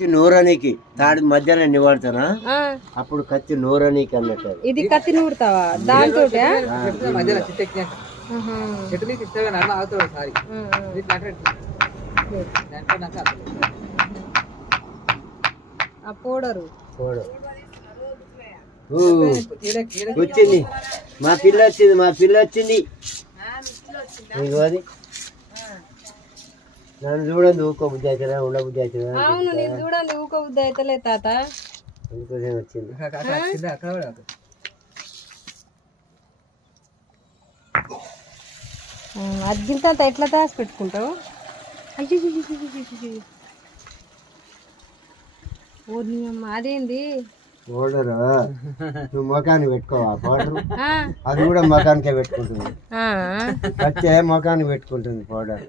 కత్తి నూరనీకి తాడి మధ్యలో నివాడతానా అప్పుడు కత్తి నూరనీకి అన్నట్టు. ఇది కత్తి నూరుతావా దాంతో? పౌడరు వచ్చింది, మా పిల్ల వచ్చింది. అది నన్ను చూడండి ఊకో బుద్ధి అవుతుందా ఉండ బుద్ధి అవుతుందా? అవును నేను చూడండి ఊకో బుద్ధి అవుతలే తాత. అందుకోసం వచ్చింది. అర్జున్ తాత ఎట్లా దాచి పెట్టుకుంటావు? ఓ నీ అమ్మ అదేంది పౌడర్ నువ్వు మొఖానికి పెట్టుకోవా? పౌడర్ అది కూడా మొఖానికే పెట్టుకుంటుంది, వచ్చే మొఖానికి పెట్టుకుంటుంది పౌడర్.